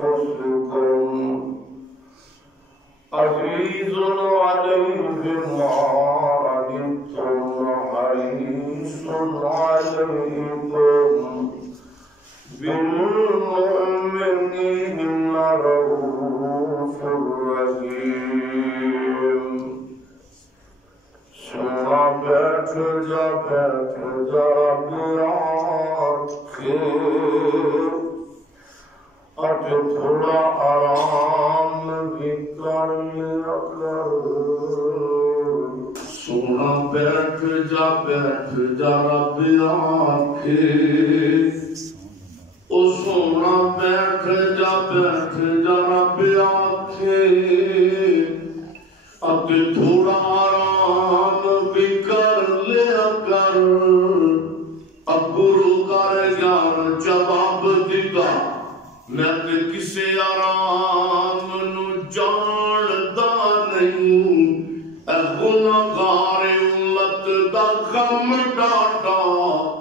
أنفسكم عزيز عليه ما عنتم حريص عليكم بالمؤمنين رؤوف رحيم ثم بیٹھ جا بیعت کے اٹ تھوڑا آرام بھی کر لیا کر سونا بیٹھ جا رب آنکھے او سونا بیٹھ جا رب آنکھے اب تھوڑا آرام بھی کر لیا کر اب گرو کر یار جواب دیتا میں تے کسے آرام نو جاندا نہیں اے گناہگار امت دا غم ڈاٹا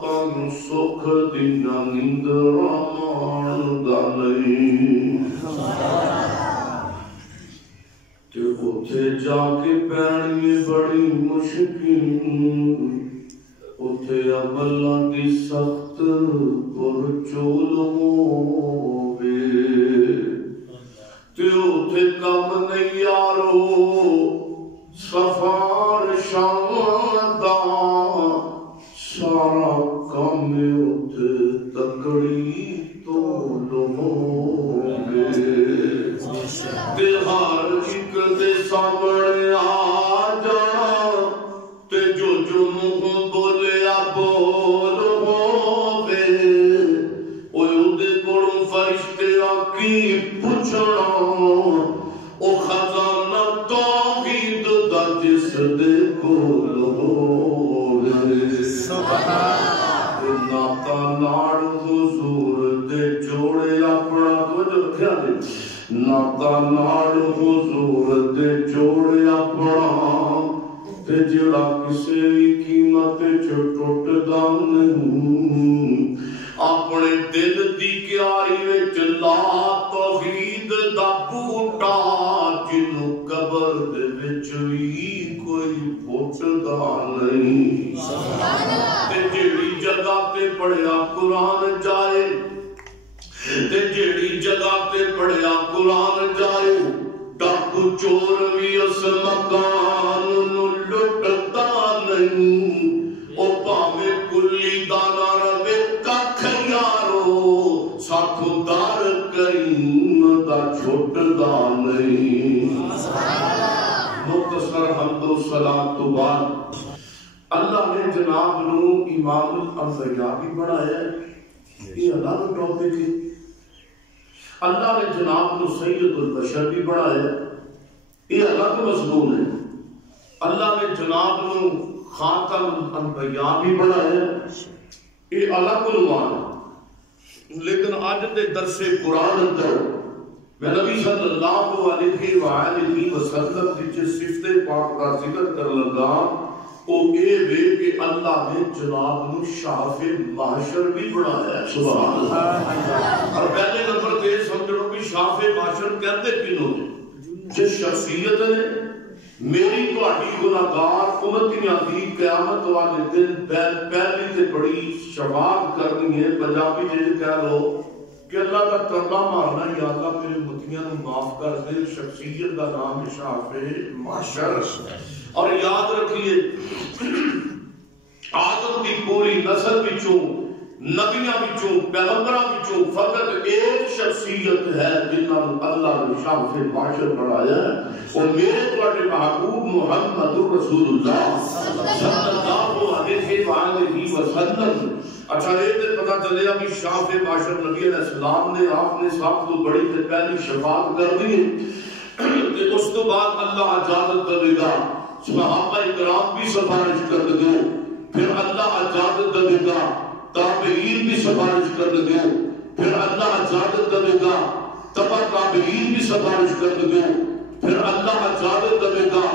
تن سکھ دی نیند راندا نہیں تے اوتھے جا کے پینی بڑی مشکل اوتھے عملاں دی سخت پرچول تے اوتھے کم نہیں یارو سفارشاں دا سارا کم اوتھے تکڑی تو لوگے تے ہر ایک دے سامنے آ جا تے جو منہ بولیا بول ہووے اودے کولوں فرشتے آکی پوچھنا او خزانہ توحید دا جس دے کول ہووے ناتا ناڑ حضور دے جوڑے اپنا توجہ رکھیا دے ناتا ناڑ حضور دے جوڑے اپنا تے جڑا کسے بھی قیمت ٹوٹدا نہیں اپنے دل دی کیاری وچ لا توحید دا بوٹا جنوں قبر دے وچ وی کوئی پھٹدا نہیں تے جڑی جگہ تے پڑھیا قرآن جائے تے جڑی جگہ تے پڑھیا قرآن جائے ڈاکو چور بھی اس مکان نو لٹتا نہیں او پاوے کلی دانا روے ککھ یارو ساتھو دار کریم دا چھوٹدا نہیں مختصر حمد و صلاۃ تو بعد اللہ نے جناب نو امام الانبیاء بھی بنایا ہے یہ اللہ کا ٹاپک ہے اللہ نے جناب نو سید البشر بھی بنایا ہے یہ اللہ کا مضمون ہے اللہ نے جناب نو خاتم الانبیاء بھی بنایا ہے یہ اللہ کو عنوان ہے لیکن آج دے درس قرآن اندر میں نبی صلی اللہ علیہ وآلہ وسلم دی جس صفت پاک کا ذکر کر لگا وہ یہ وے کہ اللہ نے جناب نو شاف محشر بھی بنایا ہے سبحان اللہ اور پہلے نمبر تے سمجھو کہ شاف محشر کہتے کینوں جس شخصیت نے میری تہاڈی گناہگار امتیاں دی قیامت والے دن پہلی تے بڑی شفاعت کرنی ہے پنجابی جے کہہ لو کہ اللہ کا ترلا مارنا یا اللہ میرے امتیاں نو معاف کر دے شخصیت کا نام ہے شاف محشر اور یاد رکھیے آدم کی پوری نسل وچوں نبیاں وچوں پیغمبراں وچوں فقط ایک شخصیت ہے جنہاں نوں اللہ نے شاف محشر بنایا ہے اور میرے تواڈے محبوب محمد رسول اللہ صلی اللہ علیہ وآلہ وسلم اچھا یہ تے پتہ چلیا کہ شاف محشر نبی علیہ السلام نے آپ نے سب کو بڑی تے پہلی شفاعت کر دی تے اس تو بعد اللہ اجازت دے گا صحابہ کرام بھی سفارش کر دو پھر اللہ اجازت دے گا تابعین بھی سفارش کر دو پھر اللہ اجازت دے گا تبع تابعین بھی سفارش کر دو پھر اللہ اجازت دے گا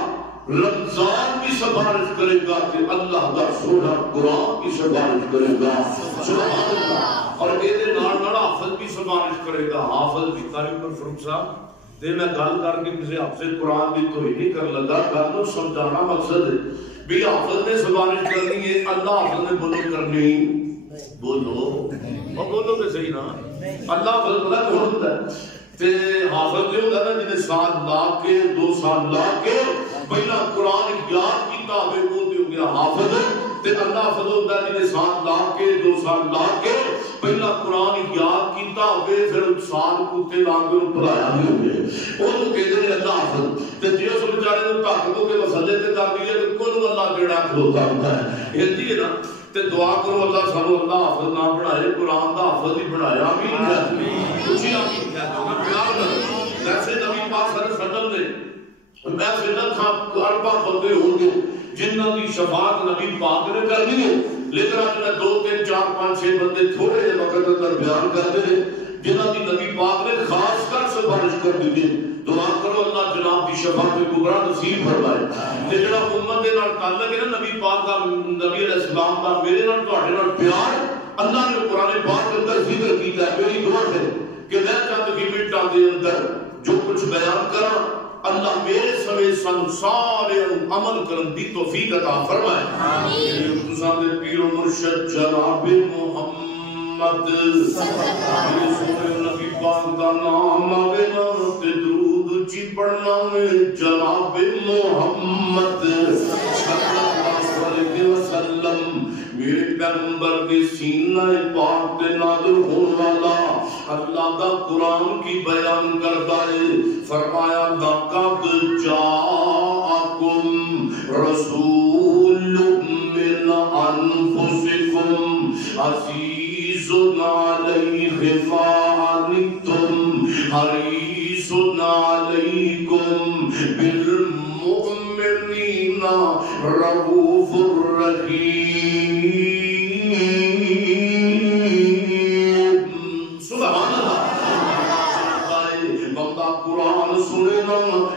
رمضان بھی سفارش کرے گا کہ اللہ کا سونا قرآن بھی سفارش کرے گا سبحان اللہ اور یہ حافظ بھی سفارش کرے گا حافظ بھی قاری پر فروخ صاحب دے میں گل کر کے کسی حافظ قرآن کی توہین نہیں کر لگا گل کو سمجھانا مقصد ہے بھی حافظ نے سفارش کرنی ہے اللہ حافظ نے بولو کرنی بولو اور بولو کہ صحیح نا اللہ حافظ بلا کون ہوتا ہے تے حافظ جو ہوتا ہے جنہیں سال لا کے 2 سال لا کے پہلا قرآن یاد کیتا ہوئے وہ دے ہو گیا حافظ تے اللہ حافظ ہوتا ہے جنہیں سال لا کے 2 سال لا کے پہلا قرآن یاد کیتا ہوئے پھر سال کتے لا کے پڑھایا بھی ہوئے وہ کہتے ہیں اللہ حافظ تے جی اس بیچارے کو طاقتوں کے مسئلے تے کر دیے کہ کون اللہ کیڑا کھلوتا ہوتا ہے یہ جی ہے نا تے دعا کرو اللہ سانو اللہ حافظ نہ بنائے قرآن دا حافظ ہی بنایا آمین کچھ آمین کہتے ہیں پیار کرو جیسے نبی پاک صلی اللہ علیہ وسلم نے میں سنت تھا اربع بندے ہوں گے جنہاں کی شفاعت نبی پاک نے کرنی ہے لیکن آج میں 2 3 4 5 6 بندے تھوڑے وقت اندر بیان کرتے ہیں جنہاں کی نبی پاک نے خاص کر سفارش کر دی ہے دعا کرو اللہ جناب کی شفاعت کبریٰ نصیب فرمائے تے جڑا امت دے نال تعلق ہے نا نبی پاک کا نبی علیہ السلام کا میرے نال تواڈے نال پیار اللہ نے قرآن پاک کے اندر ذکر کیتا ہے میری دعا ہے کہ میں چند کی منٹاں دے اندر جو کچھ بیان کراں اللہ میرے سوے سن سارے عمل کرن دی توفیق عطا فرمائے آمین تساں دے پیر و مرشد جناب محمد نبی پاک دا نام آوے نا تے درود چی پڑھنا میں جناب محمد صلی اللہ علیہ وسلم میرے پیغمبر کے سینہ پاک تے نازل ہون والا اللہ دا قرآن کی بیان کرتا ہے فرمایا لقد جاءکم رسول من انفسکم عزیز علیہ فعنتم حریص علیکم بالمؤمنین رؤوف الرحیم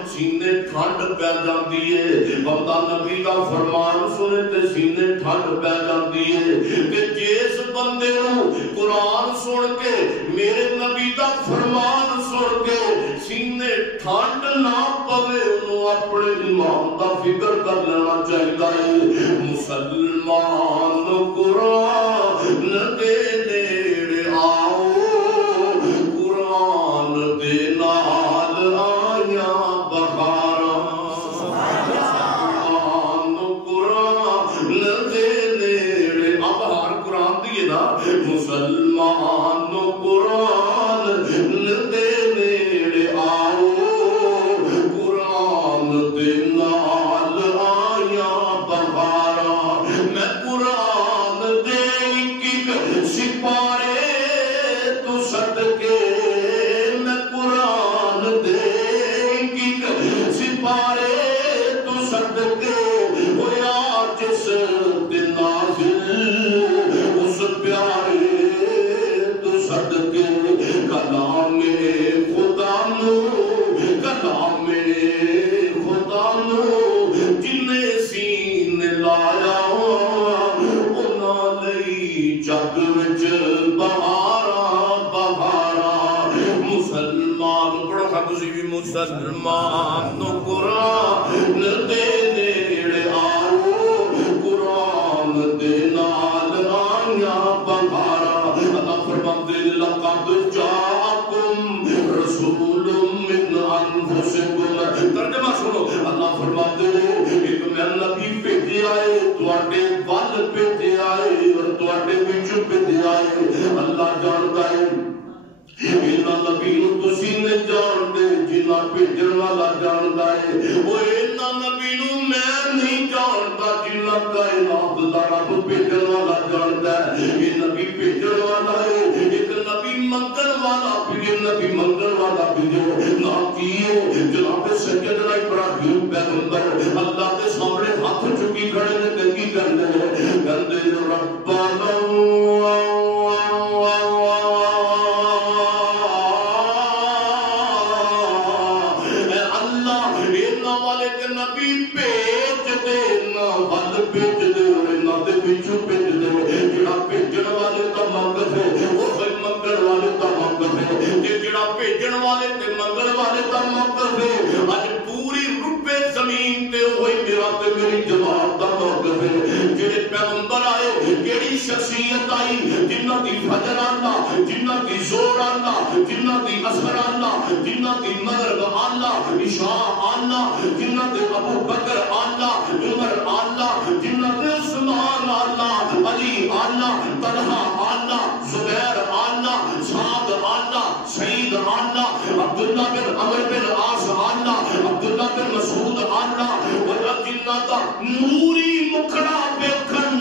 سینے ٹھنڈ پہ جاندی ہے بندہ نبی کا فرمان سنے تے سینے ٹھنڈ پہ جاندی ہے کہ جس بندے نو قرآن سن کے میرے نبی کا فرمان سن کے سینے ٹھنڈ نہ پوے انہوں اپنے ایمان دا فکر کر لینا چاہیے مسلمان قرآن دے نیڑے آؤ قرآن دے نال آیا بہارا قرآن دے نیڑے اب ہر قرآن دیئے نا مسلمان قرآن دے نیڑے آؤ قرآن دے نال آیا بہارا میں قرآن دے ایک سپارے تو صدقے میں قرآن دے ایک سپارے تو صدقے ہویا جس دن نازل اس پیارے تو صدقے کلام خدا نو کلام خدا نو جنہیں سین لایا انہاں لئی جگ وچ بہارا بہارا مسلمان پڑھو خا تسی بھی مسلمان قرآن دے نیڑے آؤ قرآن دے نال آیا بہارا اللہ فرماتے لقد جاءکم رسول من انفسکم ترجمہ سنو اللہ فرماتے ایک میں نبی بھیجے آئے تواڈے ول بھیجے آئے اور تواڈے وچ بھیجے آئے اللہ جانتا ہے اینا نبی نو تسی نے جان دے جنا بھیجن والا جاندا ہے او اینا نبی نو میں نہیں جاندا جنا کائنات دا رب بھیجن والا جاندا ہے یہ نبی بھیجن والا ہے ایک نبی منگن والا بھی نبی منگن والا بھی نا کیے جناب سیدنا ابراہیم پیغمبر اللہ کے سامنے ہاتھ چکی کھڑے نے تے کی کہندے ربنا نبی وچوں بھیج دے جڑا بھیجن والے دا موقف ہے وہ منگن والے دا موقف ہے جڑا بھیجن والے تے منگن والے دا موقف ہے اج پوری ربے زمین تے ہوئی میرا تے میری جماعت دا موقف ہے جڑے پیغمبر آئے کیڑی شخصیت آئی جنہاں دی فجر اللہ جنہاں دی زور اللہ جنہاں دی اثر اللہ جنہاں دی مغرب اللہ عشاء اللہ جنہاں دے ابو بکر اللہ عمر اللہ جنہاں دے عثمان اللہ علی اللہ طلحہ اللہ زبیر اللہ سعد اللہ سعید اللہ عبداللہ بن عمر بن عاص اللہ عبداللہ بن مسعود اللہ جنہاں دا نوری مکھڑا بیکھن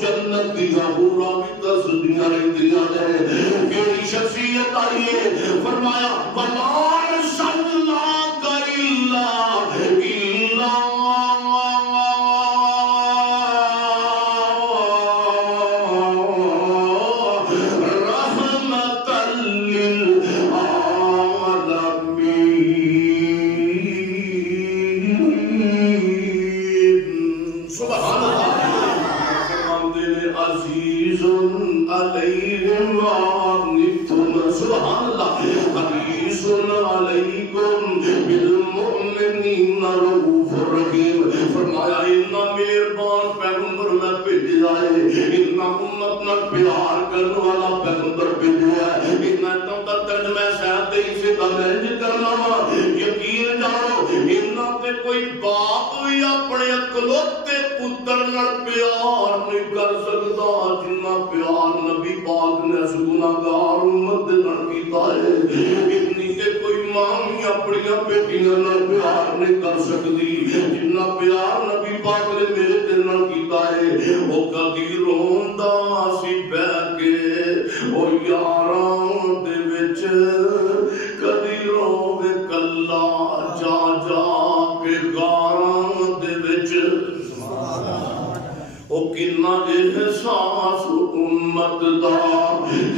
جنت دیا حورا بھی تصدیاں رہندیاں نے کیڑی شخصیت آئی ہے فرمایا وَمَا أَرْسَلْنَاكَ إِلَّا رَحْمَةً لِلْعَالَمِينَ سبحان اللہ عزیز علیہم وعنتم سبحان اللہ حریص علیکم بالمؤمنین رؤوف رحیم فرمایا اتنا مہربان پیغمبر میں بھیجا ہے اتنا امت نال پیار کرنے والا پیغمبر بھیجا ہے اتنا تک ترجمہ شاید اسے تمہیں کرنا یقین جانو اتنا تے کوئی باپ بھی اپنے اکلوتے پتر نال پیار نہیں کر سکتا جنہ پیار نبی پاک نے اس گناہگار امت دے نال کیتا ہے اتنی تے کوئی ماں بھی اپنی بیٹیاں نال پیار نہیں کر سکتی جنہ پیار نبی پاک نے میرے دل نال کیتا ہے او کدی روندا سی بیٹھ کے او یاراں دے وچ کدی روے کلا جا جا کے غاراں دے وچ او کنا احساس امت دا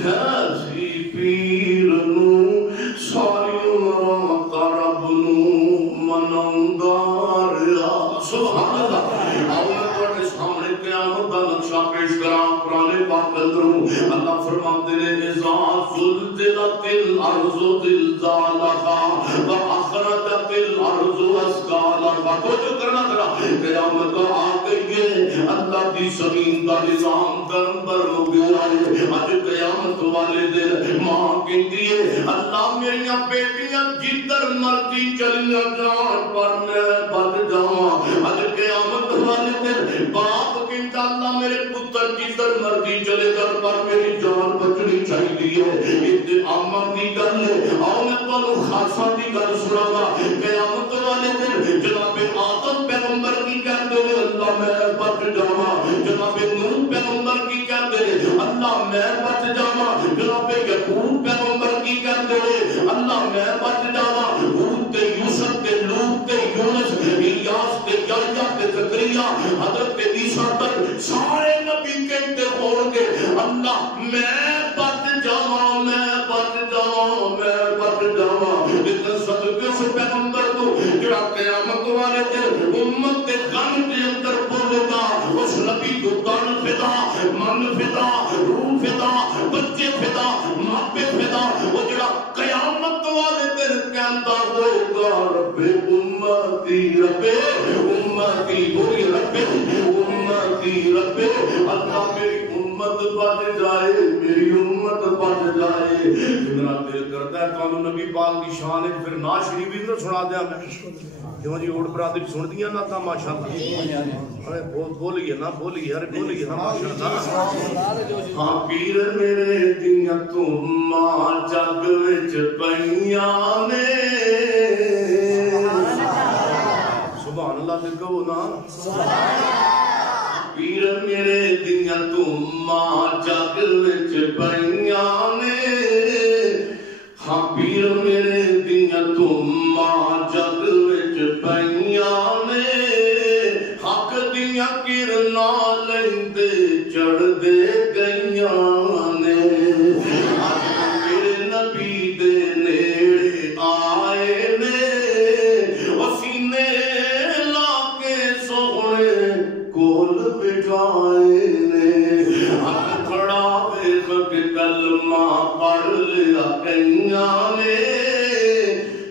ہے سی پیر نو ساری عمر کرب نو مناوندا رہیا سبحان اللہ آؤ میں تواڈے سامنے قیامت دا نقشہ پیش کراں قرآن پاک اندروں اللہ فرماتے ہیں اذا زلزلت الارض زلزالها واخرجت الارض اثقالها کوئی کرنا ذرا قیامت آ گئی ہے اللہ کی زمین کا نظام درم پر ہو گیا ہے اج قیامت والے دن ماں کہندی ہے اللہ میری بیٹیاں جدھر مرضی چلیاں جان پر میں بچ جاواں اج قیامت والے دن باپ کہندا اللہ میرے پتر جدھر مرضی چلے کر پر میری جان بچنی چاہیے انتقامات دی گل ہے آؤ میں تانوں خاصا دی گل سناواں قیامت والے دن جناب آدم پیغمبر کی کہتے ہیں اللہ میں بچ جاواں جناب نوح پیغمبر کی کہتے ہیں اللہ میں بچ جاواں جناب یعقوب پیغمبر کی کہتے ہیں اللہ میں بچ جاواں ہود تے یوسف تے لوط تے یونس الیاس تے یحییٰ تے زکریا حضرت عیسیٰ تک سارے نبی کہتے ہون گے اللہ میں بچ جاواں میں بچ جاواں میں بچ جاواں لیکن صدقے سے پیغمبر کو جڑا قیامت والے دن امت دے غم دے اندر بولے گا اس نبی کو تن فدا من فدا روح فدا بچے فدا ماپے فدا وہ جڑا قیامت والے دن کہندا ہوگا رب امتی رب امتی بولی رب امتی رب اللہ میری امت بچ جائے میری امت بچ جائے میرا دل کرتا ہے تو نبی پاک کی شان ہے پھر نعت شریف بھی سنا دیا میں کیوں جی اوڑ برادری سن دیا نا تا ماشاءاللہ ارے بولیے نا بولیے ارے بولیے نا ماشاءاللہ ہاں پیر میرے دیاں تماں جگ وچ پئیاں نے سبحان اللہ تے کہو نا پیر میرے دیاں تماں جگ وچ پئیاں نے ہاں پیر میرے دیاں تماں جگ وچ پئیاں نے حق دیاں کرناں لیندے چڑھدے گئیاں نے اج میرے نبی دے نیڑے آئے نے او سینے لا کے سونے کول بٹھائے گئیاں نے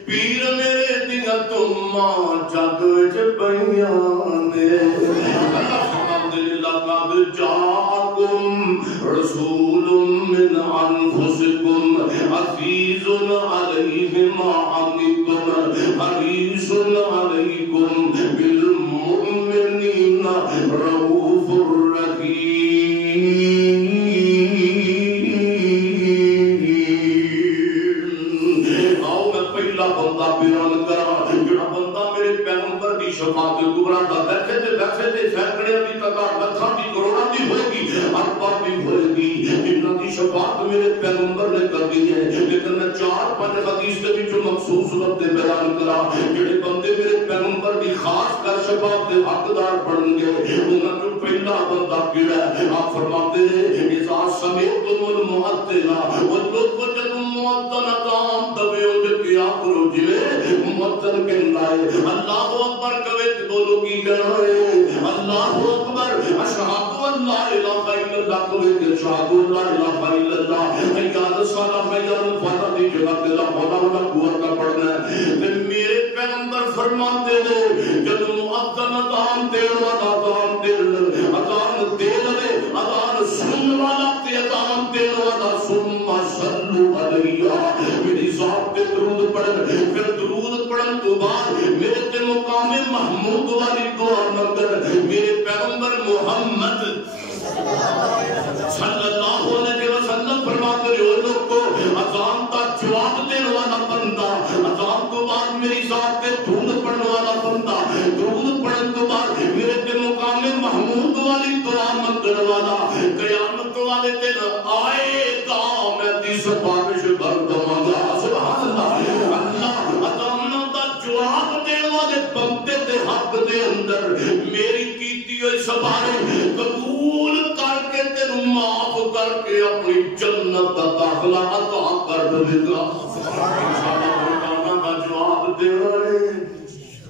پیر میرے دیا تما جگ وچ پئیاں نے اللہ فرماندے نے لقد جاءکم رسول من انفسکم عزیز علیہ ما عنتم حریص علیکم بالمؤمنین رؤوف رحیم بندہ بیان کرا جڑا بندہ میرے پیغمبر دی شفاعت کبریٰ دا بیٹھے تے سینکڑیاں دی تعداد لکھاں دی کروڑاں دی ہوئے گی ارباں دی ہوئے گی جنہاں دی شفاعت میرے پیغمبر نے کر دی ہے لیکن میں 4-5 حدیث دے وچوں مخصوص صورت دے بیان کرا جڑے بندے میرے پیغمبر دی خاص کر شفاعت دے حقدار بن گئے انہاں چوں پہلا بندہ کیڑا ہے آپ فرماتے ہیں اذا سمعتم المؤذن وتوجد المؤذن تام دبے کیا کرو جوے مؤذن کہندا ہے اللہ اکبر کہے تے بولو کی کہنا ہے اللہ اکبر اشہد ان لا الہ الا اللہ کہے تے اشہد ان لا الہ الا اللہ حی علی الصلاۃ حی علی الفلاح دی جگہ تے لا حول ولا قوت کا پڑھنا ہے تے میرے پیغمبر فرماتے ہیں جب مؤذن اذان دین والا اذان دے لے اذان سن والا تے اذان دین والا ثم صلوا علیہ میری ذات پہ درود پڑھن پھر درود پڑھن تو بعد میرے تے مقام محمود والی دعا مگر میرے پیغمبر محمد صلی اللہ علیہ وسلم فرماتے ہیں لوگ کو اذان کا جواب دینے والا بندہ اذان تو بعد میری ذات پہ درود پڑھنے والا بندہ درود پڑھن تو بعد میرے تے مقام محمود والی دعا مگر والا قیامت والے دن آئے گا میں دی سفارش کر دوں گا سبحان اللہ جواب دینے والے بندے دے حق دے اندر میری کیتی ہوئی سفارش قبول کر کے تینوں معاف کر کے اپنی جنت کا داخلہ عطا کر دے گا انشاءاللہ کا جواب دے رہے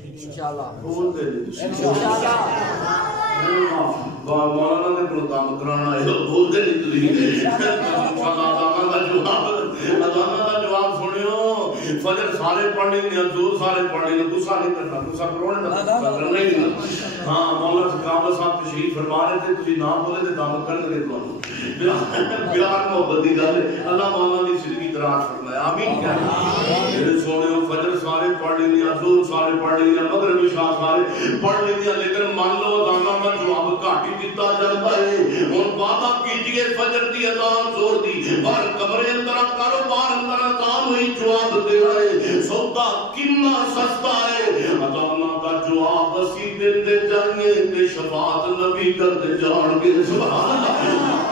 انشاءاللہ بول دے انشاءاللہ مولانا نے کو کام کرانا ہے بول دے انشاءاللہ کا جواب سنیو فجر سارے پڑھنے دیا زور سارے پڑھنے دیا دوسرا نہیں کرنا دوسرا پڑھنے کرنا ہی نہیں ہاں مولا کامل صاحب تشریف فرما رہے تھے تجھے نام بولے تھے دعوت کرنے لگے تو پیار محبت دی گل اللہ مولا نے زندگی دراز فرمایا آمین کیا میرے سونے ہو فجر سارے پڑھنے دیا زور سارے پڑھنے دیا مغرب عشاء سارے پڑھنے دیا لیکن مان لو اذان کا جواب گھاٹی دیتا جاتا ہے ہن وعدہ کیجئے فجر دی اذان زور دی باہر قبر اندر کاروبار اندر اذان ہوئی جواب دے رہے سودا کنا سستا ہے اذان کا جواب اسی دیندے جائیں تے شفاعت نبی کرتے جان کے سبحان اللہ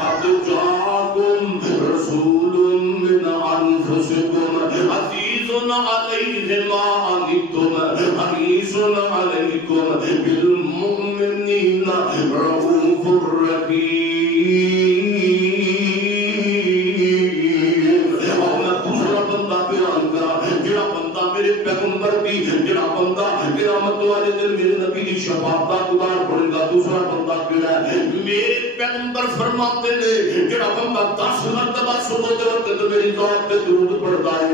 قد جاءکم رسول من انفسکم عزیز علیہ ما عنتم حریص علیکم بالمؤمنین رؤوف رحیم اور میں دوسرا بندہ بیان کرا جڑا بندہ میرے پیغمبر دی جڑا بندہ قیامت والے دن میرے نبی دی شفاعت دا گزار پڑے گا دوسرا بندہ کیڑا ہے میرے پیغمبر فرماتے ہیں جڑا بندہ 10 مرتبہ صبح دے وقت میری ذات پہ درود پڑھتا ہے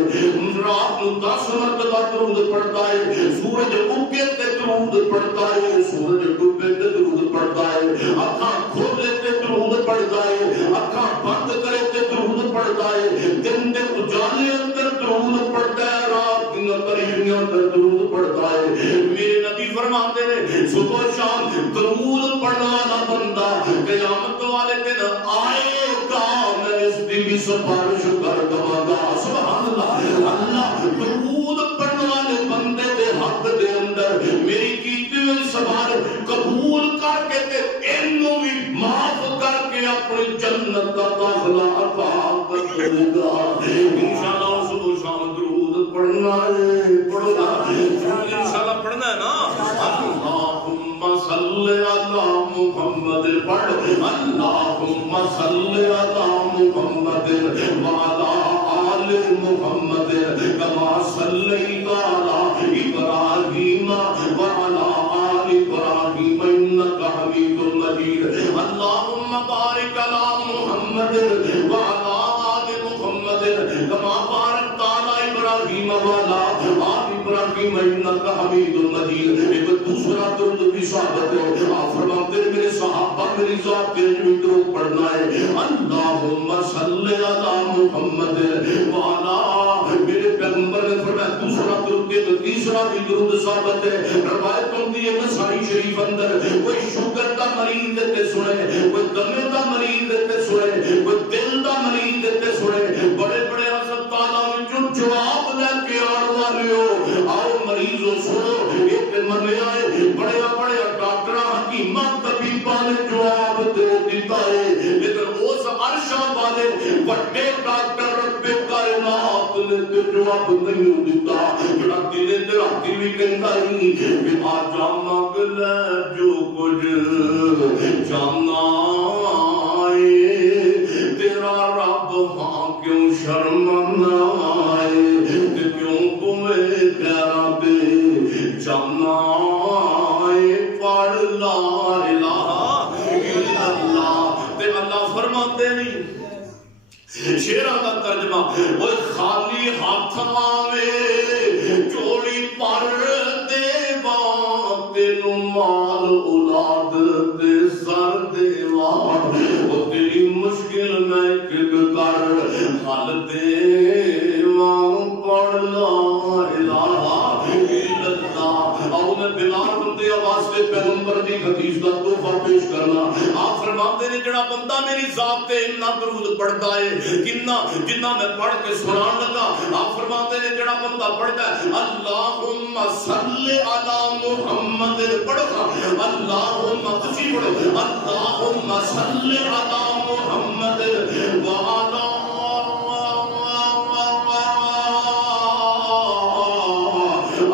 رات کو 10 مرتبہ درود پڑھتا ہے سورج اگے تے درود پڑھتا ہے سورج ڈوبے تے درود پڑھتا ہے اکھاں کھولے تے درود پڑھتا ہے اکھاں بند کرے تے درود پڑھتا ہے دن دے اجالے اندر درود پڑھتا ہے رات دن تاریکیاں اندر درود پڑھتا ہے میرے نبی فرماتے ہیں صبح شام درود پڑھنے والا بندہ قیامت والے دن آئے گا میں اس دن کی سفارش کر دوں گا سبحان اللہ اللہ درود پڑھنے والے بندے دے حق دے اندر میری کیتی ہوئی سفارش قبول کر کے تے اینو بھی معاف کر کے اپنی جنت کا داخلہ عطا کر دے گا انشاءاللہ صبح شام درود پڑھنا ہے پڑھنا انشاءاللہ پڑھنا ہے نا اللہم صلی علی محمد پڑھ اللہم صلی علی محمد وعلی آل محمد کما صلیت علی ابراہیم وعلی آل ابراہیم انک حمید مجید اللہم بارک علی محمد وعلی آل محمد کما بارک انک حمید مجید. ایک دوسرا درود بھی ثابت ہے. آپ فرماتے ہیں میرے صحابہ میری ذات کے جو درود پڑھنا ہے اللہم صلی علی محمد وعلا. میرے پیغمبر نے فرمایا دوسرا درود کے تو تیسرا بھی درود ثابت ہے. روایت ہوتی ہے نسائی شریف اندر کوئی شوگر کا مریض دیتے سنے, کوئی دمے کا مریض دیتے سنے, کوئی دل کا مریض دیتے سنے. بڑے بڑے ہسپتالوں میں جو جواب لے کے آنے والے ہو آؤ مریضوں سنو ایک مرنے آئے بڑے بڑے ڈاکٹر حکیمہ طبیبہ نے جواب دے دیتا ہے. لیکن اس عرشہ والے بڑے ڈاکٹر رب کائنات نے جواب نہیں دیتا. جڑا دلے تیرا دل بھی کہندا ہی کہ آ جانا گلے جو کچھ جانا ہے تیرا رب ہاں کیوں شرمنا ہے کہ کیوں تمہیں خیرہ دے جانا ہے پڑھ لا الہ الا اللہ. تے اللہ فرماتے نہیں شیرہ کا ترجمہ وہ خالی ہاتھ آوے چوڑی پر دیوان تینو مال اولاد تے سر دیوان وہ تیری مشکل میں کک کر حل دیوان پڑھ لا الہ الا اللہ. اور میں بلال بندے آواز سے پیغمبر دی حدیث کا تحفہ پیش کرنا. آپ فرماتے ہیں جڑا بندہ میری ذات تے اتنا درود پڑھتا ہے جنہ میں پڑھ کے سنان لگا. آپ فرماتے ہیں جڑا بندہ پڑھتا ہے اللہم صلی علی محمد پڑھو اللہم اسی پڑھو اللہم صلی علی محمد وعلا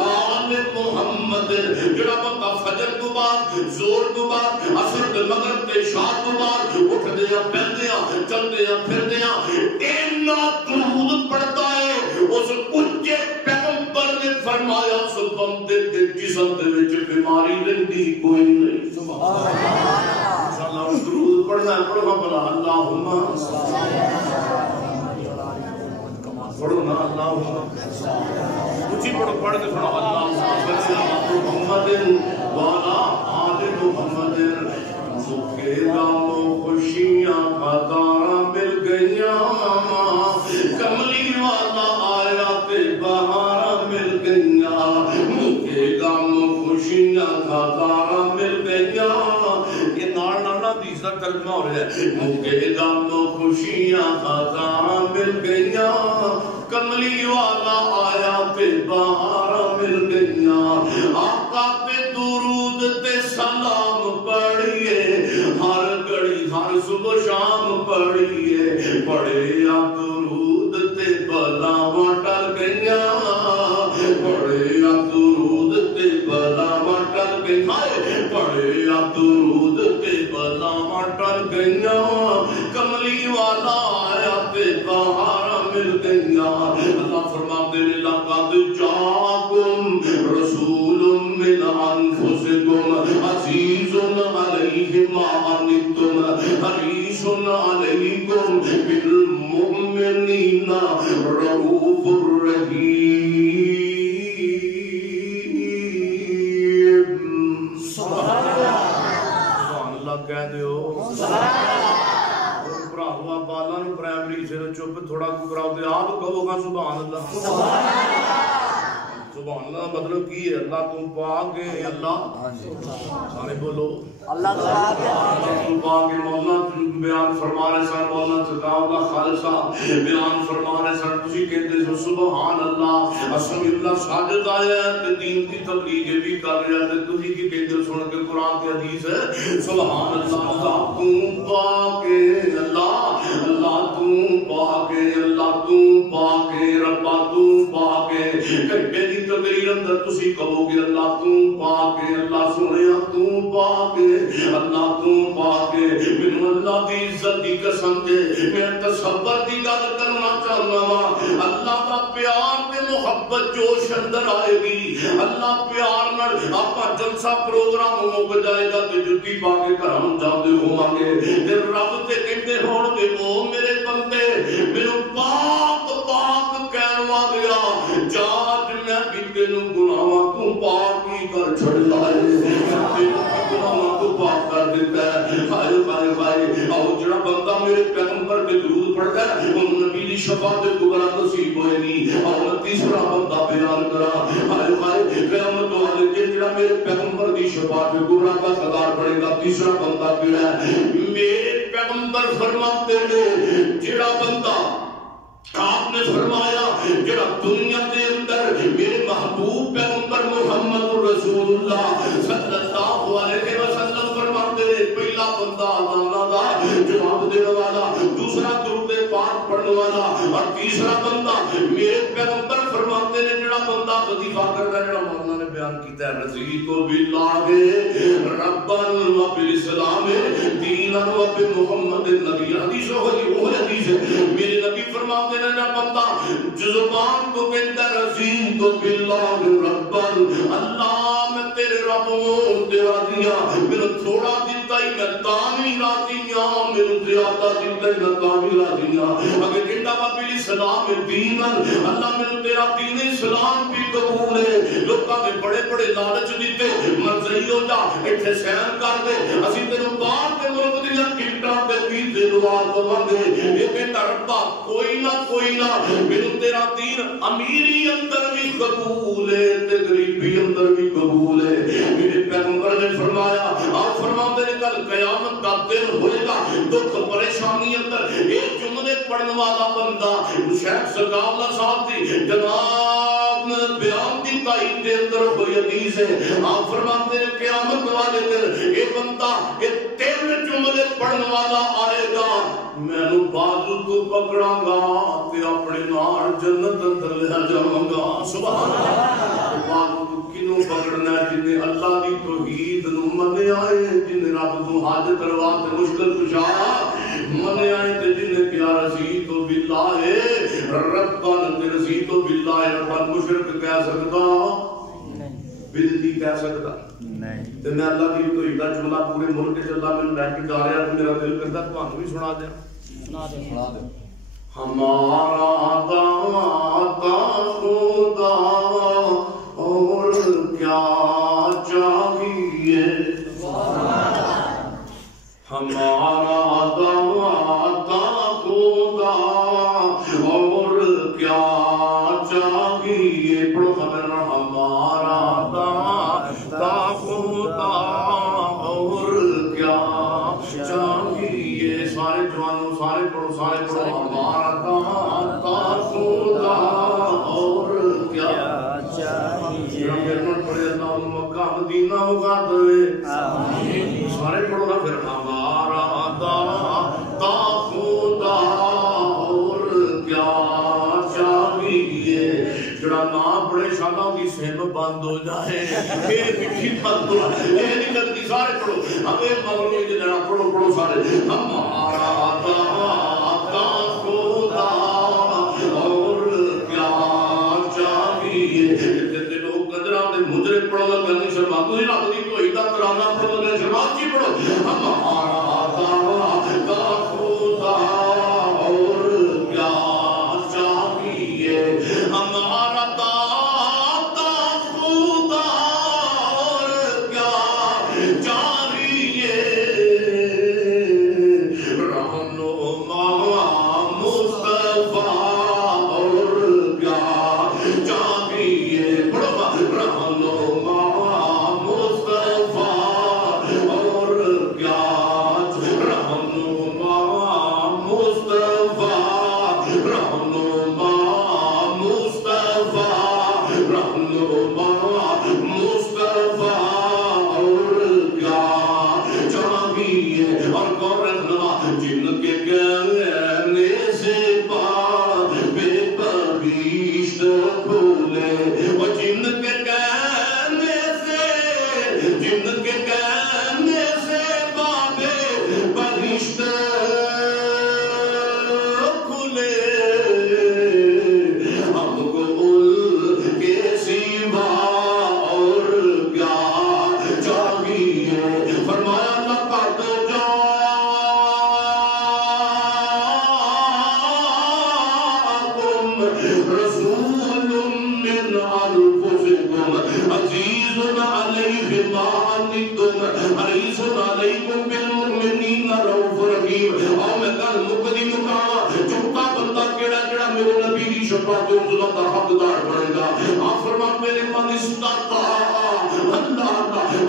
آل محمد. جڑا بندہ فجر تو بعد زور تو بعد عصر تے مغرب تے عشاء تو بعد اٹھ دیا پھردیا چل دیا پھردیا اتنا درود پڑھتا ہے اس اونچے پیغمبر نے فرمایا اس بندے کے جسم دے وچ بیماری رہندی کوئی نہیں. سبحان اللہ. انشاءاللہ اس درود پڑھنا ہے. پڑھو بلا اللہم پڑھو نا اللہم اونچی پڑھو پڑھ کے سنو اللہم صلی علی محمد وعلا آل محمد. سکھے غم خوشیاں بازاراں مل گئیاں کملی والا آیا تے بہاراں مل گئیاں. سکھے غم خوشیاں بازاراں مل گئیاں. یہ نال نال حدیث دا ترجمہ ہو رہا ہے. سکھے غم خوشیاں بازاراں مل گئیاں کملی والا آیا تے بہاراں مل گئیاں. آقا تے درود تے سلام پڑھیے ہر گھڑی ہر صبح شام پڑھیے. پڑھے یا درود تے بلاواں ٹل گئیاں پڑھے یا درود تے بلاواں ٹل گئیاں پڑھے یا درود تے بلاواں ٹل گئیاں کملی والا آیا تے بہاراں مل گئیاں. اللہ فرماتے ہیں لقد جاءکم رسول من انفسکم عزیز علیہ ما عنتم حریص علیکم بالمؤمنین رؤوف رحیم. سبحان اللہ کہہ دیو. بھراوا بالا نو پرائمری سے چپ تھوڑا کو کراؤ تے آپ کہو گا سبحان اللہ. سبحان اللہ مطلب کی ہے اللہ تم پاک ہے. اللہ سارے بولو اللہ تم پاک ہے. مولانا بیان فرما رہے سن مولانا ثقاء اللہ خالصہ بیان فرما رہے سن تسی کہتے ہو سبحان اللہ اسم اللہ ساجد آیا ہے تے دین کی تبلیغ بھی کر رہا ہے تے تسی کی کہتے ہو سن کے قرآن کی حدیث ہے سبحان اللہ. اللہ تم پاک ہے اللہ اللہ تم پاک ہے اللہ تم پاک ہے ربا تم پاک ہے. کئی تقریر اندر تسی کہو گے اللہ تم پاک ہے اللہ سنیا تم پاک ہے اللہ تم پاک ہے. میں اللہ دی عزت دی قسم دے میں تصور دی گل کرنا چاہنا وا. اللہ دا پیار تے محبت جوش اندر آئے گی. اللہ پیار نال اپا جلسہ پروگرام مک جائے گا تے جُتی پا کے گھروں جاندے ہوواں گے تے رب تے کہندے ہون گے او میرے بندے مینوں پاک پاک کہن والا جا میں بھی تینوں گناہاں تو اور جڑا بندہ میرے پیغمبر پہ درود پڑھتا ہے ان نبی دی شفاعت کبرا نصیب ہوئے گی. اور تیسرا بندہ بیان کرا ہائے ہائے قیامت والے دن جڑا میرے پیغمبر دی شفاعت کبرا کا حقدار بنے گا. تیسرا بندہ کیڑا ہے؟ میرے پیغمبر فرماتے ہیں جڑا بندہ آپ نے فرمایا جڑا دنیا کے اندر میرے محبوب پیغمبر محمد رسول اللہ صلی اللہ علیہ وسلم فرماتے ہیں پہلا بندہ اللہ دا جواب دینے والا, دوسرا درود پاک پڑھنے والا, اور تیسرا بندہ میرے پیغمبر فرماتے ہیں جڑا بندہ وظیفہ کرتا ہے جڑا مولانا نے بیان کیتا ہے رضیت باللہ ربا و بالاسلام دینا و بمحمد نبی. حدیث وہ حدیث ہے میرے نبی فرماتے ہیں نا بندہ زبان تو کہتا ہے رضیت باللہ ربا, اللہ میں تیرے رب ہوں تیرا دیا میرے تھوڑا دیتا ہی میں تانی راتی ہوں میرے زیادہ دیتا ہی میں تانی راتی ہوں. اگر کہتا ہے بالاسلام دینا اللہ میرے تیرا دین اسلام بھی قبول ہے. لوگاں میں بڑے بڑے لالچ دیتے مرضی ہو جا ایتھے سین کر دے اسی تینوں باہر کے ملک دیا ٹکٹاں تے پیزے دعا کراں گے. یہ کہتا ربا کوئی نہ میرے تیرا دین امیری اندر بھی قبول ہے تے غریبی اندر بھی قبول ہے. میرے پیغمبر نے فرمایا آپ فرماتے ہیں کل قیامت کا دن ہوئے گا دکھ پریشانی اندر ایک جملے پڑھنے والا بندہ شیخ سرکار اللہ صاحب دی جناب بیان دی تائید دے اندر کوئی حدیث ہے آپ فرماتے ہیں قیامت والے دن ایک بندہ ایک 13 جملے پڑھنے والا آئے گا میں نو بازو کو پکڑاں گا تے اپنے نال جنت اندر لے جاواں گا. سبحان اللہ. بازو کو کینوں پکڑنا ہے جن نے اللہ دی توحید نو منیا ہے جن نے رب تو حاجت روا تے مشکل کشا منیا ہے تے جن نے کیا رضیت باللہ ربا تے رضیت باللہ ربا مشرک کہہ سکتا بدعتی کہہ سکتا نہیں. تے میں اللہ دی توحید دا جملہ پورے ملک وچ اللہ میں لے کے جا رہا تے میرا دل کردا تانوں بھی سنا دیں. ہمارا داتا خدا اور کیا چاہیے, ہمارا داتا خدا اور کیا چاہیے. پڑھو خبر ہمارا داتا خدا اور کیا چاہیے. سارے جوانوں سارے پڑھو ہمارا داتا خدا اور کیا چاہیے. پڑھے اللہ مکہ مدینہ ہوگا سارے پڑھو نا پھر ہمارا داتا خدا اور کیا چاہیے. جڑا نام پڑھے شالا دی سہم بند ہو جائے یہ مٹھی بند ہو جائے یہ نہیں لگتی. سارے پڑھو ہمیں مغربی جڑا پڑھو سارے ہمارا داتا خدا اور کیا چاہیے. لوگ گجرا دے مجرے پڑھو لگا نہیں شرما تو رب دی توحید دا ترانہ پڑھو لگا شرما کی پڑھو ہمارا داتا خدا اور کیا چاہیے. ہمارا داتا خدا اور کیا چاہیے. رہنما مصطفیٰ اور کیا چاہیے. رہنما مصطفیٰ اور کیا رہنما مصطفیٰ رہنما مصطفیٰ رہنما مصطفیٰ اور کیا چاہیے. اور کون رہنما جن کے کہنے سے بے پرہیش بھولے اور جن کے کہنے سے بابے پرہیش کھلے. ہم کو ان کے سوا اور کیا چاہیے. فرمایا لقد جاءکم رسول من انفسکم عزیز علیہ ما عنتم حریص علیکم بالمؤمنین رؤوف شفاعت عظمیٰ کا حقدار بنے گا. آپ فرماتے ہیں من استطاع اللہ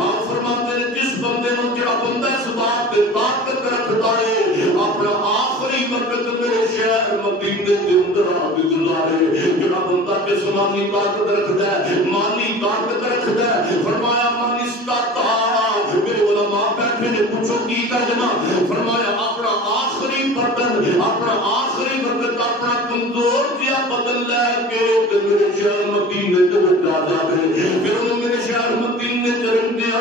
آپ فرماتے ہیں جس بندے کو جڑا بندہ اس بات پہ طاقت رکھتا ہے اپنا آخری وقت میرے شہر مدینے کے اندر آگے گزارے. جڑا بندہ جسمانی طاقت رکھتا ہے مالی طاقت رکھتا ہے فرمایا من استطاع. میرے علماء بیٹھے نے پوچھو کی ترجمہ فرمایا اپنا آخری بدن اپنا آخری وقت اپنا کمزور کیا بدن لے کے میرے شہر مدینے کے بچا جائے. پھر انہوں میرے شہر مدینے کے رندیا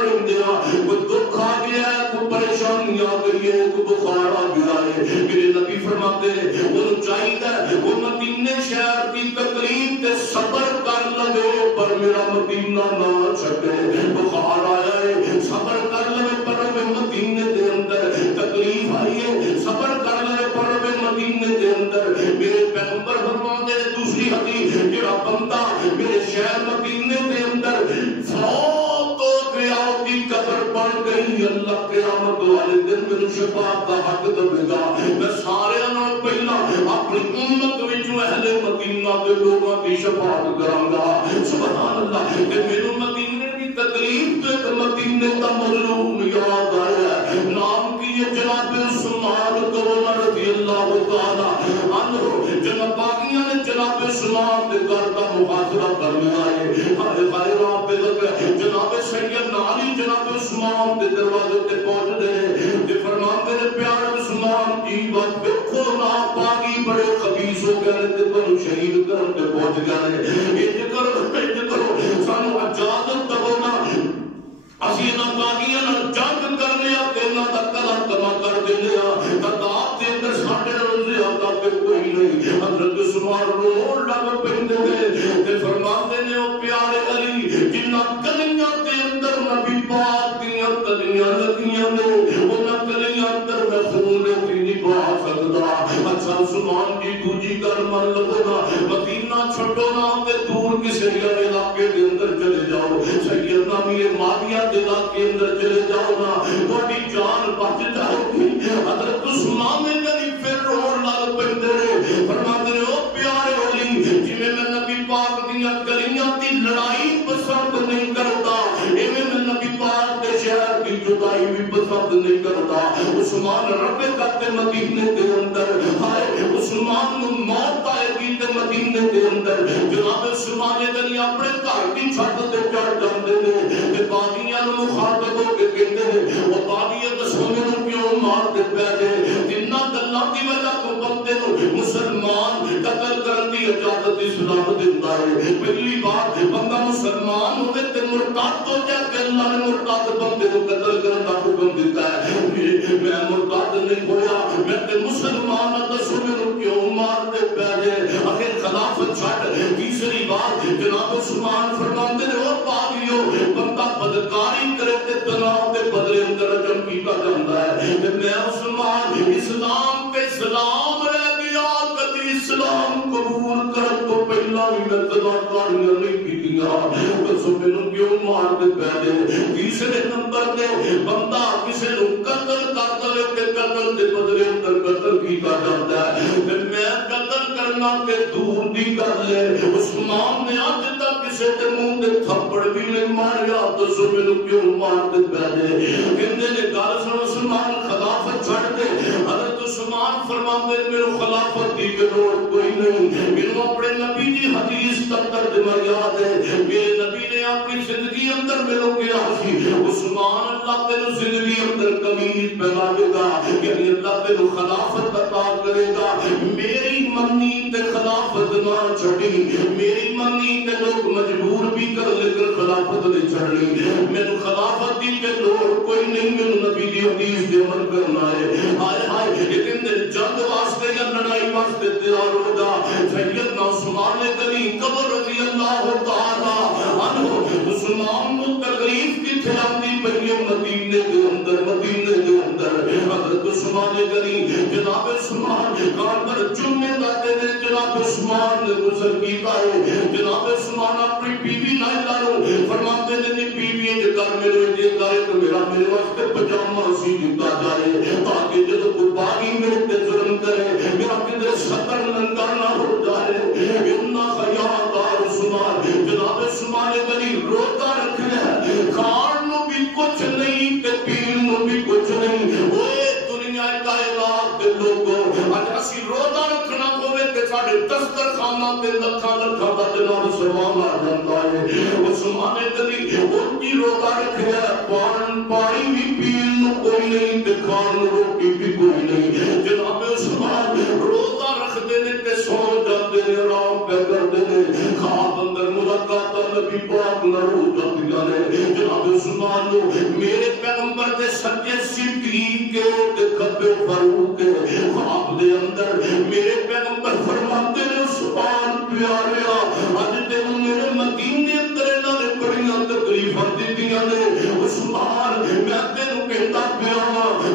کوئی دکھ آ گیا ہے کوئی پریشانی آ گئی ہے کوئی بخار آ گیا ہے. میرے نبی فرماتے ہیں انہوں چاہیے وہ مدینے شہر کی تکلیف تے صبر کر لگے پر میرا مدینہ نہ چھٹے. بخار آیا ہے صبر کر لگے پر مدینے دے اندر تکلیف آئی ہے صبر کر لگے پر مدینے دے اندر. میرے پیغمبر فرماتے ہیں دوسری حدیث جڑا بندہ میرے شہر مدینے دے اندر فوت ہو گیا کی قبر بن گئی اللہ قیامت والے دن میرے شفاعت کا حق دے گا. میں سارے نال پہلا اپنی امت وچوں اہل مدینہ دے لوگاں دی شفاعت کراں گا. سبحان اللہ. کہ میرے مدینے دی تکلیف تے مدینے دا مظلوم یاد آیا نام کی یہ جناب عثمان رضی اللہ تعالی عنہ جناب باغیاں نے جناب عثمان دے گھر دا محاصرہ کر لیا ہے. ہائے رب جناب سیدنا علی جناب عثمان دے دروازے تے پہنچ گئے تے فرماتے ہیں پیارے عثمان کی بات دیکھو نا باغی بڑے خبیث ہو گئے تے تانوں شہید کرن تے پہنچ گئے. انج کرو سانو اجازت دو نا اسی انہاں باغیاں نال جنگ کرنے آ تے انہاں دا کلا تما کر دینے آ تعداد دے اندر ساڈے نال زیادہ تے کوئی نہیں. حضرت عثمان روڑ لگ پیندے تے فرماتے نے او پیارے علی جنہاں کلیاں دے اندر نبی پاک دیاں کلیاں لگیاں نے انہاں کلیاں اندر میں خون نہیں پا سکدا. اچھا عثمان جی دوجی گل من لو نا مدینہ چھڈو نا تے دور کسے علاقے دے اندر چلے جاؤ سیدنا میر مادیہ دے علاقے اندر چلے جاؤ نا تہاڈی جان بچ جائے گی. حضرت عثمان نے جڑی پھر روڑ لگ پیندے فرماتے نے او پیارے علی جویں میں نبی پاک دیاں گلیاں دی لڑائی پسند نہیں کرتا ایویں میں نبی پاک دے شہر دی جدائی بھی پسند نہیں کرتا. عثمان رب تے مدینے دے اندر ہائے عثمان نو موت آئے گی تے مدینے دے اندر جناب عثمان نے اپنے گھر دی چھت تے چڑھ جاندے نے تے باغیاں نو مخاطب ہو کے کہندے نے او باغی دسو مینوں کیوں مار دے پے جے جنہ گلاں دی وجہ تو بندے نو مسلمان قتل کرن دی اجازت اسلام دیندا ہے. پہلی بات بندہ مسلمان ہوے تے مرتد ہو جائے تے اللہ نے مرتد بندے کو قتل کرن دا حکم دیتا ہے. میں مرتد نہیں ہویا میں تے مسلمان دسو مینوں کیوں مار دے پے جے اگر خلافت چھڈ. تیسری بات جناب عثمان فرماتے نے او باغیو بندہ بدکاری کرے تے تناؤ دے بدلے اندر رجم کیتا جاندا ہے. تے میں عثمان اسلام تے اسلام رہ گیا کدی اسلام قبول کرن تو پہلا بھی میں تناؤ نہیں کیتیاں دسو مینوں کیوں مار دے پے جے. تیسرے نمبر تے بندہ کسے نو قتل کر دے تے قتل دے بدلے اندر قتل کیتا جاندا ہے. تے میں قتل کرنا تے دور دی گل ہے. عثمان نے اج تک کسے تے منہ تے تھپڑ بھی نہیں ماریا دسو مینوں کیوں مار دے پے جے. کہندے نے گل سن عثمان خلافت چھڈ دے. حضرت عثمان فرماندے میرے خلافت دی لوڑ کوئی نہیں مینوں اپنے نبی دی حدیث تک ترجمہ یاد ہے. میرے نبی نے اپنی زندگی اندر میرے کیا سی عثمان اللہ تینوں زندگی اندر کمیز پہناوے گا یعنی اللہ تینوں خلافت عطا کرے گا. میری منی تے خلافت نہ چھڈی میری منی تے لوگ مجبور بھی کر لے کر خلافت نہیں چھڈنی. مینوں خلافت دی تے لوڑ کوئی نہیں مینوں نبی دی حدیث دے عمل کرنا ہے. ہائے ہائے لیکن جنگ واسطے یا لڑائی واسطے تیار ہو جا. سیدنا عثمان غنی قبر رضی اللہ تعالی عنہ عثمان کو تکلیف کتھے آندی پئی مدینے دے اندر مدینے دے اندر. حضرت عثمان غنی جناب عثمان کان پر جمعے داتے نے جناب عثمان نے غسل کیتا ہے. جناب عثمان اپنی بیوی نائلہ نو فرماتے نے بیوی دے گھر میرے دے کرے تو میرے واسطے پجامہ سی دیتا جائے تاکہ جب کوئی باغی میرے تے ظلم کرے میرا کدھر سطر ننگا نہ ہو جائے. دے لوگوں اج اسی روزہ رکھنا ہوے تے ساڈے دسترخواناں تے لکھاں لکھاں دا جناب سامان آ جاندا ہے عثمان غنی ان کی روزہ رکھیا پانی بھی پین نو کوئی نہیں تے کھان روٹی بھی کوئی نہیں جناب عثمان روزہ رکھدے نے تے سو جاندے نے آرام پہ کردے نے خواب اندر ملاقات نبی پاک نال ہو جاندیاں نے جناب عثمان نو میرے پیغمبر دے سجے صدیق کے تے کھبے فاروق کے خواب دے اندر میرے پیغمبر فرماتے نے عثمان پیاریا اج تینوں میرے مدینے اندر انہاں نے بڑیاں تکلیفاں دتیاں نے عثمان میں تینوں کہتا پیا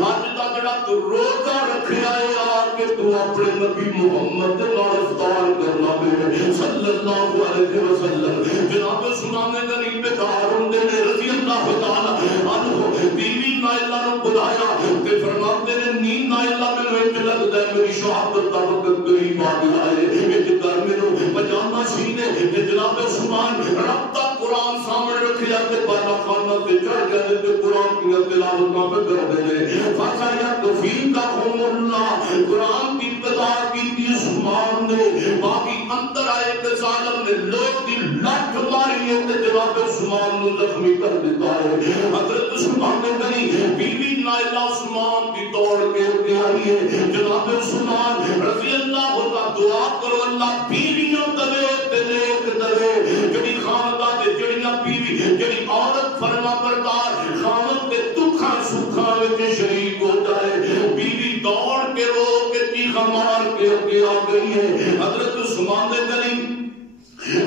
اج دا جڑا تو روزہ رکھیا ہے آ کے تو اپنے نبی محمد دے نال افطار کرنا میرے صلی اللہ علیہ وسلم جناب عثمان غنی بیدار ہوندے نے رضی اللہ تعالی عنہ بیوی نائلہ نو بلایا تے فرماتے نے نیند نائلہ میں وچ لگدا ہے میری شہادت دا وقت قریب آ گیا ہے وچ کر مینوں پجامہ سینے تے جناب عثمان رب دا قرآن سامنے رکھیا تے بالا خانہ تے چڑھ گئے تے قرآن کی تلاوت پہ کردے نے فاصلہ توفیق کا اللہ قرآن کی ابتدا کی عثمان نے باقی اندر آئے کہ ظالم نے لوگ دی لٹ ماری ہے تے جناب عثمان نو زخمی کر دیتا ہے حضرت عثمان نے کہی بیوی نائلہ عثمان کی دوڑ کے آئی ہے جناب عثمان رضی اللہ کا دعا کرو اللہ بیویاں دے تے نیک دے جڑی خاندان دے جڑیاں بیوی جڑی عورت فرما بردار خامد تے دکھاں سکھاں وچ شریک ہو جائے بیوی دوڑ کے رو کے چیخا مار کے اگے آ گئی ہے حضرت عثمان نے کہی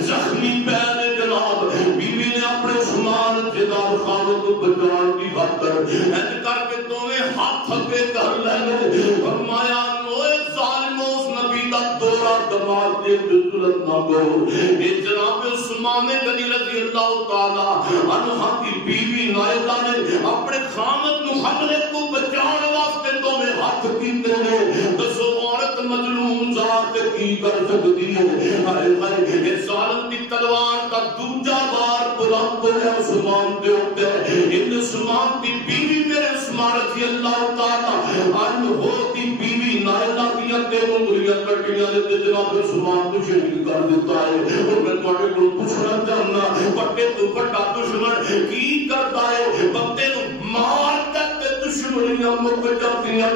زخمی پیر جناب بیوی نے اپنے عثمان جناب خامد کو بچان کی خاطر ایسے کر کے دوویں ہاتھ اگے کر لے فرمایا اوے ظالمو اس نبی دا دورہ دماغ دے ضرورت نہ کرو یہ جناب عثمان غنی رضی اللہ تعالی عنہ کی بیوی نائلہ نے اپنے خامد کو حملے کو بچان واسطے دوویں ہاتھ کیتے نے دسو عورت مظلوم ذات کی کر سکتی ہے ہائے ہائے اس ظالم کی تلوار کا دوجا بار بلند ہے عثمان دے اوپر ان عثمان کی بیوی میرے عثمان رضی اللہ تعالی عنہ کی بیوی نائلہ کی تینوں انگلیاں کٹیاں نے جناب عثمان کو شہید کر دیتا ہے اور میں تھوڑے کو پوچھنا چاہنا بڑے تو بڑا دشمن کی کرتا ہے بندے نو مار کے دشمنیاں مک جاتی ہیں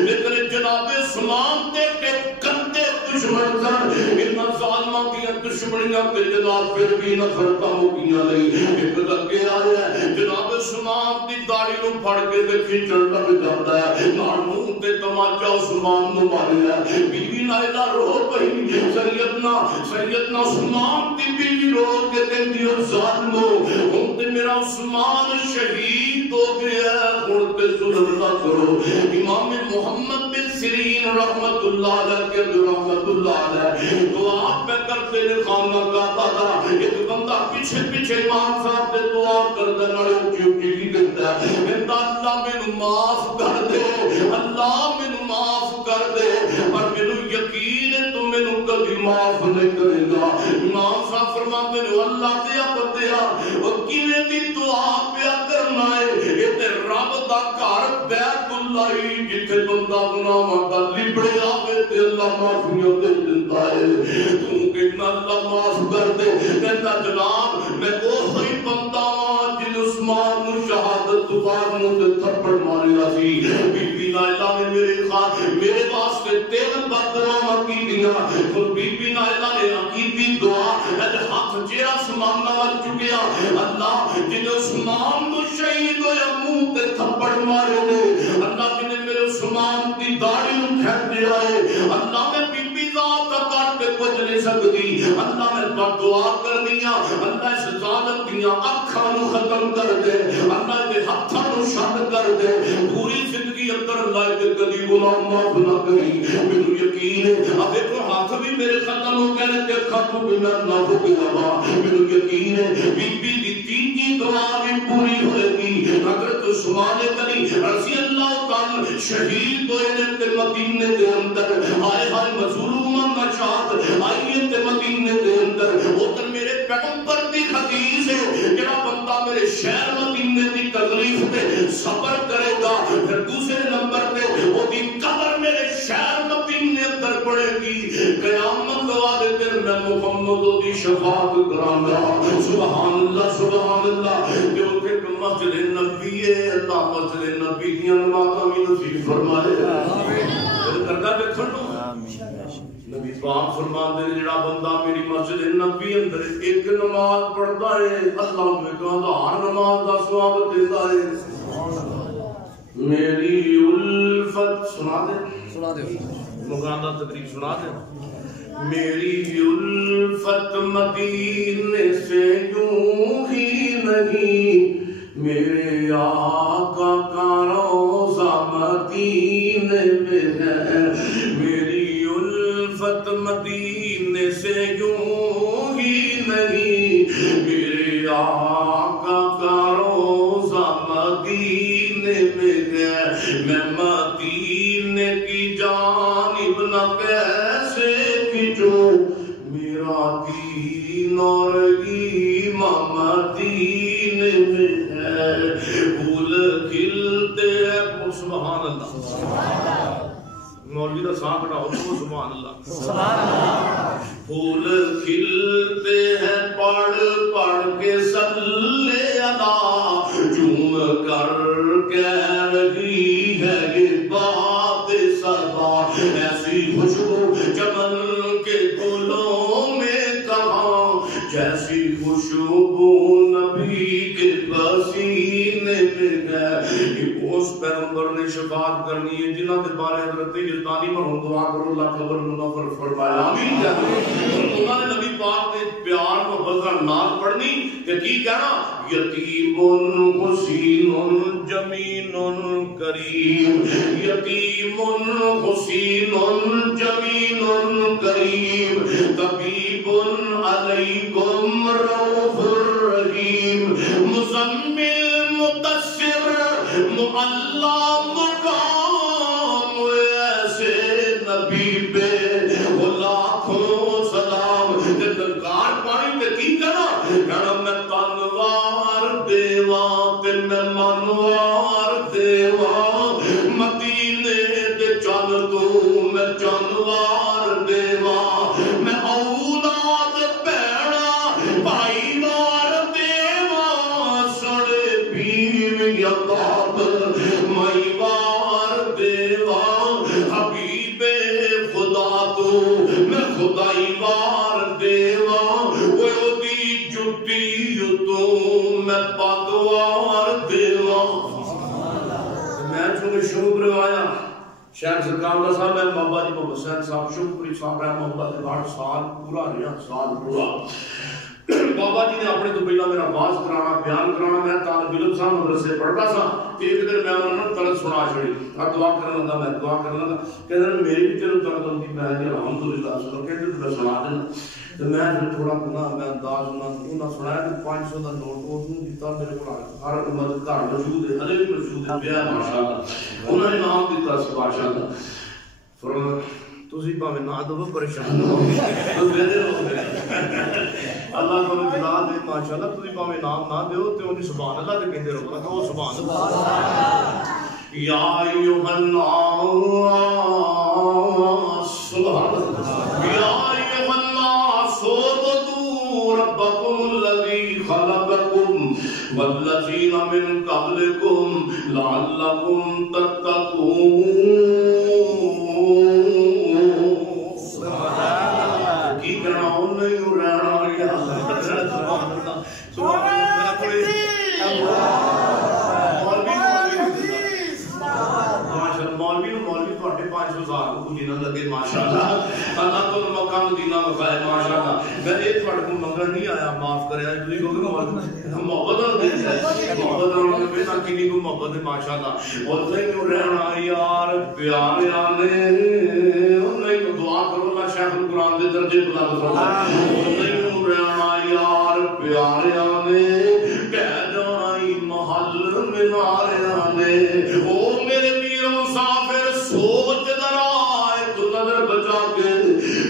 لیکن جناب عثمان دے گندے دشمن سن ان ظالماں کی دشمنیاں تے جناب پھر بھی نفرت مکیاں نہیں ایک لگے آیا ہے جناب عثمان دی داڑھی نو پھڑ کے تے کھچڑ لگ جاتا ہے نال منہ تے تماچا عثمان نو ماریا بیوی نائلہ رو پئی سیدنا عثمان دی بیوی رو کے کہندی او ظالمو ہن تے میرا عثمان شہید ہو گیا ہن تے ظلم نہ کرو امام محمد بن سیرین رحمت اللہ علیہ کے رحمت اللہ علیہ دعا پہ کرتے نے خانہ کعبہ دا ایک بندہ پیچھے پیچھے امام صاحب دے دعا کردے نالے اونچی اونچی کی کہتا ہے کہتا اللہ مینوں معاف کر دے اللہ مینوں معاف کر دے پر مینوں یقین ہے تو مینوں کبھی معاف نہیں کرے گا امام صاحب فرماتے ہیں اللہ دیا بندیا او کیویں دی دعا پیا کرنا ہے یہ تے رب دا گھر بیت اللہ جتھے بندہ گناہاں دا لبڑے آوے تے اللہ معافیاں دے دیتا ہے تو کہنا اللہ معاف کر دے کہتا جناب میں وہی بندہ جن عثمان نو شہادت دوبار نو تے تھپڑ ماریا سی بی بی نائلہ نے میرے واسطے تین بددعاواں کیتیاں اور بی بی نائلہ نے عقیدی دعا ہاتھ چہرہ عثمان نال چکیا اللہ جن عثمان نو شہید ہویا منہ تے تھپڑ مارے نے اللہ جن میرے عثمان دی داڑھی نو کھینچ دیا ہے اللہ میں بی بی ذات کر کے کچھ نہیں سکتی اللہ میں دعا کرنیاں اللہ اس ظالم دیاں اکھاں نو ختم کر دے اللہ دے ہتھاں نو شد کر دے پوری زندگی اندر اللہ دے کبھی گناہ معاف نہ کری مینوں یقین ہے اب ایک ہاتھ بھی میرے ختم ہو گئے تے اکھاں تو بھی میں نہ ہو گیا مینوں یقین ہے بی بی دی تیجی دعا بھی پوری ہوئے گی حضرت عثمان غنی رضی اللہ تعالی شہید ہوئے نے تے مدینے دے اندر آئے ہائے مظلوماں دا شاد آئیے تے مدینے دے اندر ادھر میرے پیغمبر دی حدیث ہے جڑا بندہ میرے شہر مدینے دی تکلیف تے صبر کرے گا پھر دوسرے نمبر تے وہ دی قبر میرے قیامت والے دن میں محمد دی شفاعت کرانا. سبحان اللہ سبحان اللہ. کہ اتنے مسجد نبی ہے, اللہ مسجد نبی کی نمازاں بھی نصیب فرمائے. دل کردا دیکھن نو. نبی پاک فرماندے نے جڑا بندہ میری مسجد نبی اندر ایک نماز پڑھدا ہے اللہ میں کہندا ہر نماز دا ثواب دیندا ہے. میری الفت سنا دے مغانا تقریب سنا دے. میری الفت مدینے سے یوں ہی نہیں, میرے آقا کا روضہ مدینے میں ہے. میری الفت مدینے سے یوں ہی نہیں, میرے آقا کا روضہ مدینے میں ہے. میں مدینے کی جانب نہ کیسے کھنچوں, میرا دین اور ایمان مدینے میں ہے. پھول کھلتے ہیں سبحان اللہ. مولوی کا ساتھ بڑھاؤ تو سبحان اللہ. پھول کھلتے ہیں پڑھ پڑھ کے صلی اللہ, جھوم کر کہہ رہی ہے یہ بات صبا. ایسی خوشبو چمن کے گلوں میں کہاں, جیسی خوشبو نبی کے پسینے میں ہے. اس پیغمبر نے شفاعت کرنی ہے جنہاں دے بارے حضرت یزدانی مرحوم دعا کرو اللہ قبر منور فرمایا آمین. انہوں نے نبی پاک کے پیار محبت کا نام پڑھنی کہ کی کہنا, یتیم حسین جمین کریم, یتیم حسین جمین کریم, طبیب علیکم رؤوف الرحیم, مزمل مدثر معلا مقام, ایسے نبی پہ لاکھوں سلام. دلکار پانی تے کی کہنا, کہنا میں تنوار دیواں تے میں منوار دیواں, مدینے دے چن تو میں چنوار دیواں, میں اولاد پیڑا بھائی وار دیواں, سڑے پیر یتاب مائیوار دیواں, حبیب خدا تو میں خدائی وار دیواں, وہ دی جٹی تو میں پدوار دیواں. میں چونکہ شروع کروایا شہر سرکار کا صاحب ہے بابا جی محمد حسین صاحب شکری صاحب رحمہ اللہ کے 8 سال پورا رہا, سال پورا. بابا جی نے اپنے تو پہلا میرا باز کرانا بیان کرانا. میں طالب علم صاحب مدرسے پڑھتا سا. ایک دن میں انہوں نے طرز سنا چھڑی, دعا کرنے لگا, میں دعا کرنے لگا, کہتے میری بھی تیرے طرز ہوتی, میں نے الحمدللہ سنو, کہتے تجھے سنا دینا. تو میں پھر تھوڑا گناہ میں انداز انہوں سنایا کہ 500 کا نوٹ انہوں دیتا میرے کو ہر امت گھر موجود ہے, ہلے بھی موجود ہے, بیا ماشاءاللہ. انہوں نے نام دیتا سی ماشاءاللہ. فرمایا تسی پاویں نہ دو پریشان ہو تو میرے ہو گئے. اللہ کو جزا دے ماشاءاللہ. تسی پاویں نام نہ دیو تے انہی سبحان اللہ تے کہندے رہو کہ سبحان اللہ. یا ایھا الناس سبحان اللہ. یا ایھا الناس اعبدوا ربکم الذی خلقکم والذین من قبلکم لعلکم تتقون. لگے ماشاءاللہ. اللہ تو مقام مدینہ مقائے ماشاءاللہ. میں ایک تھوڑے کو منگن نہیں آیا, معاف کرے آج تھی کو محبت اور دین ہے, محبت اور بنا کینی کو محبت ہے ماشاءاللہ. اور نہیں رہنا یار پیارے آنے, نہیں دعا کرو اللہ شیخ القرآن دے درجے بلند فرمائے. نہیں رہنا یار پیارے آنے, کہہ جائی محل منارے آنے. او میرے پیر مسافر سوچ ذرا نظر بچا کے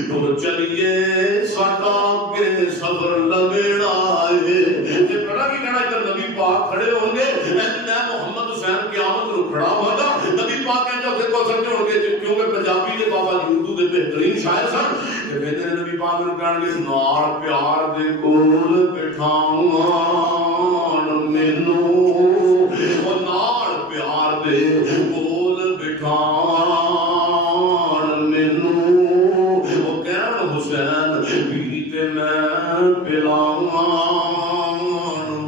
تو چلیے ساڈا کے صبر لگڑا ہے. تے پڑھا کی کہنا کہ نبی پاک کھڑے ہوں گے, میں محمد حسین قیامت نو کھڑا ہوں گا. نبی پاک کہتے ہیں کہ کو سمجھو گے کیونکہ پنجابی نے بابا جی اردو دے بہترین شاعر سن کہ کہتے ہیں نبی پاک نوں کہن گے نال پیار دے کول بٹھاون مینوں او نال پیار دے کول بٹھاون مینوں او کہن حسین بھی تے میں پلاون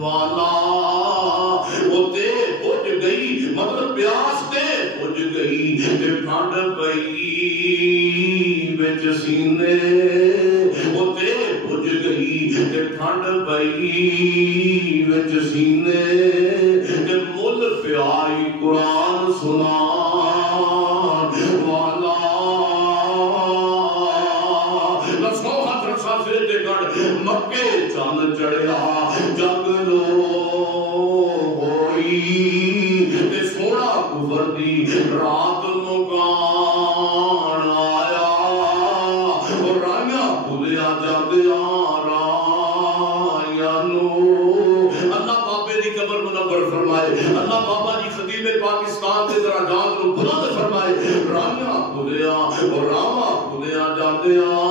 والا او تے بجھ گئی مطلب پیاس تے بجھ گئی تے ٹھنڈ پئی وچ سینے او تے بجھ گئی تے ٹھنڈ پئی وچ سینے تے مل پیائی قرآن سنان والا لسو ہاتھ رکھا سر تے گڑ مکے چند چڑھیا جگ لو ہوئی تے سونا کفر دی رات مکان آیا اور رائیاں بھولیا جاگیا رائیاں نو اللہ بابے دی قبر منور فرمائے اللہ بابا جی خطیب پاکستان دے درجات نو بلند فرمائے رائیاں بھولیا اور راواں بھولیا جاگیا